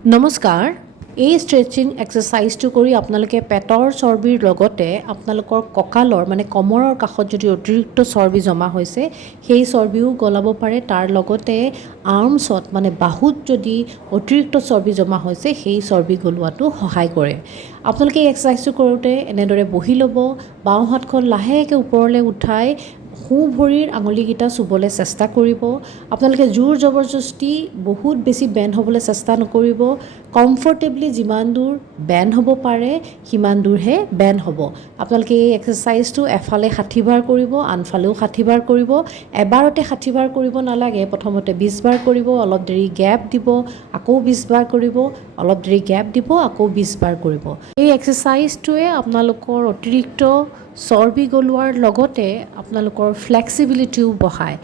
নমস্কাৰ। এই ষ্ট্ৰেচিং এক্সাৰচাইজটো কৰি আপোনালোকে পেটৰ চৰ্বিৰ লগতে আপোনালোকৰ কঁকালৰ মানে কমৰৰ কাষত যদি অতিৰিক্ত চৰ্বি জমা হৈছে সেই চৰ্বিও গলাব পাৰে। তাৰ লগতে আৰ্মছত মানে বাহুত যদি অতিৰিক্ত চৰ্বি জমা হৈছে সেই চৰ্বি গলোৱাটো সহায় কৰে। আপোনালোকে এই এক্সাৰচাইজটো কৰোঁতে এনেদৰে বহি ল'ব, বাওঁ হাতখন লাহেকৈ ওপৰলৈ উঠাই সোঁ ভৰিৰ আঙুলিকেইটা চুবলৈ চেষ্টা কৰিব। আপোনালোকে জোৰ জবৰদস্তি বহুত বেছি বেণ্ড হ'বলৈ চেষ্টা নকৰিব। কমফৰ্টেবলি যিমান দূৰ বেণ্ড হ'ব পাৰে সিমান দূৰহে বেণ্ড হ'ব। আপোনালোকে এই এক্সাৰচাইজটো এফালে 60 বাৰ কৰিব, আনফালেও 60 বাৰ কৰিব। এবাৰতে 60 বাৰ কৰিব নালাগে, প্ৰথমতে 20 বাৰ কৰিব, অলপ দেৰি গেপ দিব, আকৌ 20 বাৰ কৰিব, অলপ দেৰি গেপ দিব, আকৌ 20 বাৰ কৰিব। এই এক্সাৰচাইজটোৱে আপোনালোকৰ অতিৰিক্ত চৰ্বি গলোৱাৰ লগতে আপোনালোকৰ ফ্লেক্সিবিলিটিও বঢ়ায়।